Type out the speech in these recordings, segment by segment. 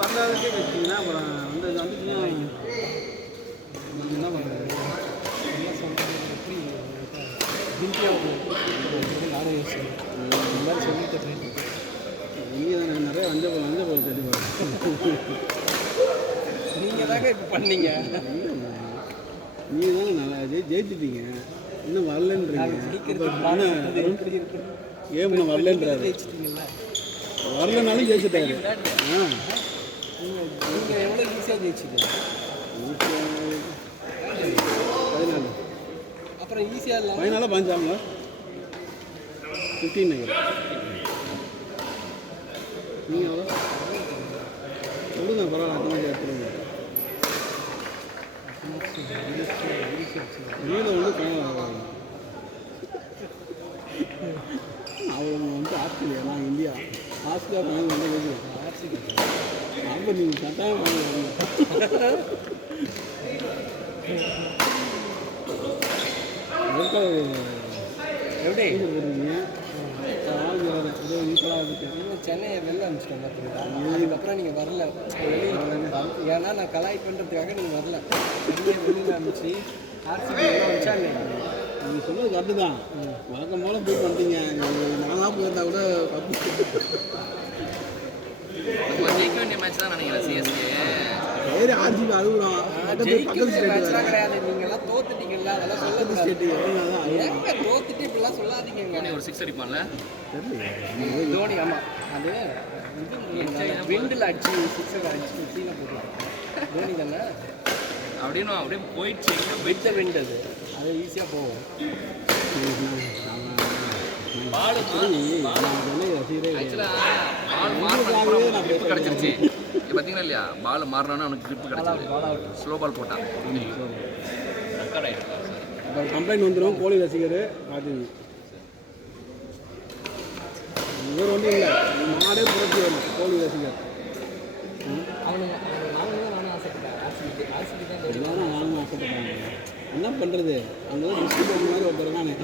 வந்தாலுக்கே வச்சிங்கன்னா அப்புறம் வந்துச்சுன்னா என்ன பண்ணுறது? நானும் யோசிச்சேன் இந்த மாதிரி சொல்லிட்டு நீங்கள் தான் நிறைய வஞ்ச போல் தட்டி போகிறேன். நீங்கள் தாங்க இப்போ பண்ணீங்க. நீங்கள் தானே நல்லா ஜெயிச்சிட்டீங்க, இன்னும் வரலன்றீங்க. ஏன் இன்னும் வரலன்றாரு? ஜெயிச்சிட்டிங்களா? வரலனாலும் ஜெயிச்சிட்டாரு. நீங்கள் எவ்வளோ ஈஸியாக ஜெயிச்சிங்க? 14. அப்புறம் ஈஸியாக இல்லை 14 15 15 நினைக்கிறேன். நீங்கள் எவ்வளோ சொல்லுங்க, பரவாயில்ல. அந்த மாதிரி எடுத்துருங்க. வீடு அவங்க ஆஸ்திரேலியா, நான் இந்தியா. ஆஸ்திரேலியா பண்ணி வந்து கேட்குறேன். அப்போ நீங்கள் கட்டாயம் பண்ணி எப்படி போடுறீங்க? சென்னையை வெளில அனுப்பிச்சிட்டேன் பார்த்துக்கிட்டா. அதுக்கப்புறம் நீங்கள் வரல வெளியில். ஏன்னா நான் கலாய் பண்ணுறதுக்காக நீங்கள் வரல. சென்னையை வெளியில் அனுப்பிச்சு ஆர்சிபி எல்லாம் வச்சா நீங்கள் சொன்னது கரெக்டு தான். வழக்கம் போல் போய் பண்ணிட்டீங்க. நானாக போயிருந்தா கூட தப்பு. ஜெயிக்க வேண்டிய மேட்ச் தான் நினைக்கிறேன். சிஎஸ்கே வேறு ஆர்சிபி அழுகுறோம். கிடையாது, நீங்கள்லாம் தோத்துட்டீங்கல்ல, அதெல்லாம் சொல்ல ஸ்டேட்டு எவ்வளோ தோத்துட்டு இப்படிலாம் சொல்லாதீங்க. ஒரு 6 அடிப்பான்ல தோனி. ஆமாம், அது விண்டில் அடிச்சு 6 அடிச்சு கீழே போடுவாங்க. தோனி தானே அப்படின்னு அப்படியே போயிடுச்சு. விட்ட விண்டு அது ஈஸியாக போகும். கிடைச்சிருச்சு பார்த்தீங்களா இல்லையா? பால் மாறினான்னு அவனுக்கு கிரிப்பு கிடைச்சிருக்கு. ஸ்லோ பால் போட்டான். கம்ப்ளைண்ட் வந்துடும் கோலி ரசிகர். பார்த்துங்க, இவர் ஒன்றும் இல்லை, மாடே புரட்சி வரும் கோலி ரசிகர். நானும் ஆசைப்பட்டாங்க. என்ன பண்ணுறது? அங்கே டிஸ்ட்ரிக்ட் மாதிரி ஒருத்தர் தானே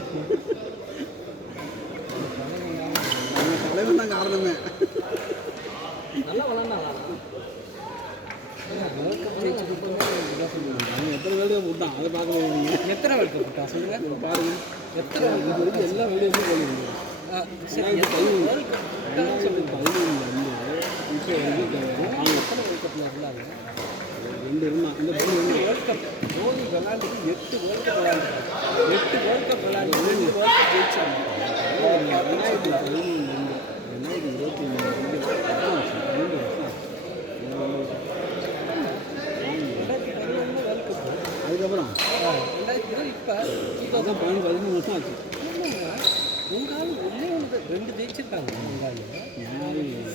தலைவன் தான் காரணமே. நல்லா விளாண்டாங்க. எத்தனை வேர்ல்டு கப் விட்டான் அதை பார்க்க முடியும். எத்தனை வேர்ல்டு கப் விட்டான் சொல்லுங்கள் பாருங்க. எத்தனை இது வரைக்கும் எல்லா வேர்ல்டு கப்பும் போயிருந்தீங்க. சரி, 15 இப்போ அவங்க எத்தனை வேர்ல்டு கப்பில் இருந்தாங்க? 2 இருந்தான். இந்த வேர்ல்டு கப் தோனி விளாண்டு 8 வேர்ல்டு கப் விளாண்டுருக்காங்க. 8 வேர்ல்டு கப் விளாண்டு 2 வேர்ல்டு கப் ஜெயிச்சாங்க. 2013 அதுக்கப்புறம் 2000 இப்போ 2013 வருஷம் ஆச்சு. உங்கள் ஒன்றே ஒன்று 2 ஜெயிச்சிருக்காங்க. உங்கள்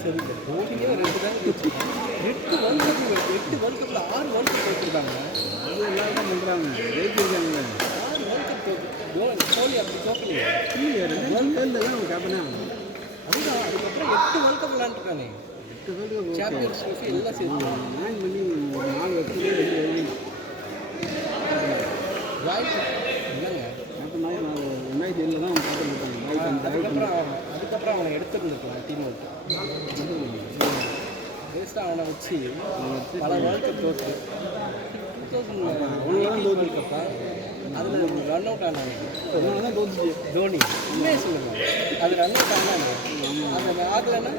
சரி, தோனியே 2 தான் ஜெயிச்சிருக்காங்க. 8 வேர்ல்டு கப்பில் 6 வேர்ல்டு கப் போட்டிருக்காங்க. அது எல்லாம் தான் பண்ணுறாங்க. ஜெயிச்சிருக்காங்க. 6 வேர்ல்டு கப் கோலி அப்படி தோக்கலையே. வேர்ல்டு தான் அவங்க கேப்டனே ஆகணும். அதுதான். அதுக்கப்புறம் 8 வேர்ல்டு கப் விளாண்டுருக்காங்க. 8 வேர்ல்டு கப் சாம்பியன்ஸ் ட்ரோஃபி எல்லாம் சேர்த்து மேன் பண்ணி 4 வருஷத்துலேயே 2 வேர்ல்டு இல்லைங்க. கேப்டனாக நான் 2007 தான் பார்த்துருக்காங்க. அதுக்கப்புறம் அவனை எடுத்துருந்துருக்கலாம் டீம் விட்டு. வேஸ்ட்டாக அவனை வச்சு பல வேர்ல்டு கப் தோற்று 2018 வேர்ல்டு கப்பா அதில் ரன் அவுட் ஆனாங்க. அதனால தான் தோத்துச்சு தோனி. உண்மையே சொல்லுங்கள், அது ரன் அவுட் ஆனாங்க. அது ஆகலைன்னா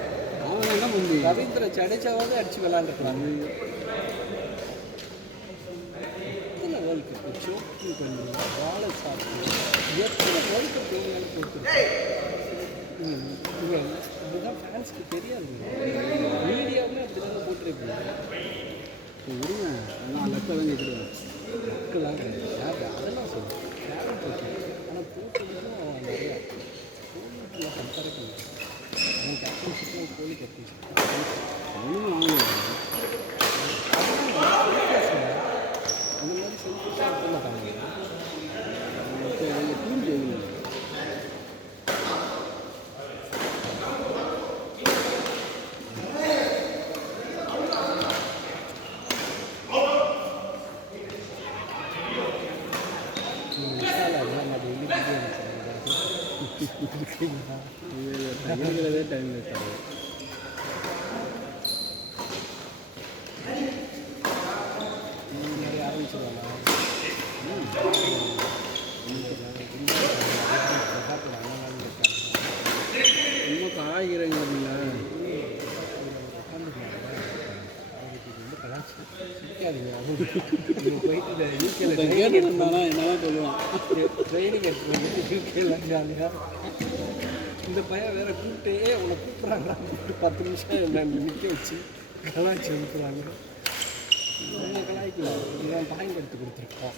அவன் என்ன பண்ணி ரவீந்திர ஜடேஜாவது அடித்து விளாண்டுருக்கலாம். எத்தனை வேர்ல்டு கப் சோக்கிங் பண்ணி பாலை சாப்பிட்டு எத்தனை வேர்ல்டு கப் தோனியாலும் போட்டு இதுதான் ஃபேன்ஸ்க்கு தெரியாது. மீடியாவுமே அப்படி தானே போட்டிருக்கீங்க. இருங்க, நான் லெக்கெல்லாம் கேட்குறேன். லெக்கெல்லாம் யார் அதெல்லாம் சொல்லுவேன். கேரட் ஓகே, ஆனால் போட்டிருந்தாலும் அவன் நிறையா கோலிக்கெல்லாம் கம்பேர் பண்ணுவேன். அவன் கேப்டன்ஷிப்லாம் கோலி கேப்டன்ஷிப் ஒன்றும் வாங்குவேன். இந்த மாதிரி செல்ஃபிஷாக இருக்க மாட்டாங்க. டீம் ஜெயிக்கணும். தையல்களவே டைம் வேஸ்ட் ஆகும். இந்த மாதிரி ஆரம்பிச்சிடலாம். இன்னும் காய்கறிங்க இந்த பையன் வேற கூப்பிட்டே உன்னை கூப்பிட்றாங்களா கூப்பிட்டு 10 நிமிஷம் நான் நிற்க வச்சு கலாய்ச்சி அனுப்புகிறாங்க. உன்னை கலாய்க்கலாம் இவன் பாயிண்ட் எடுத்து கொடுத்துருக்கான்.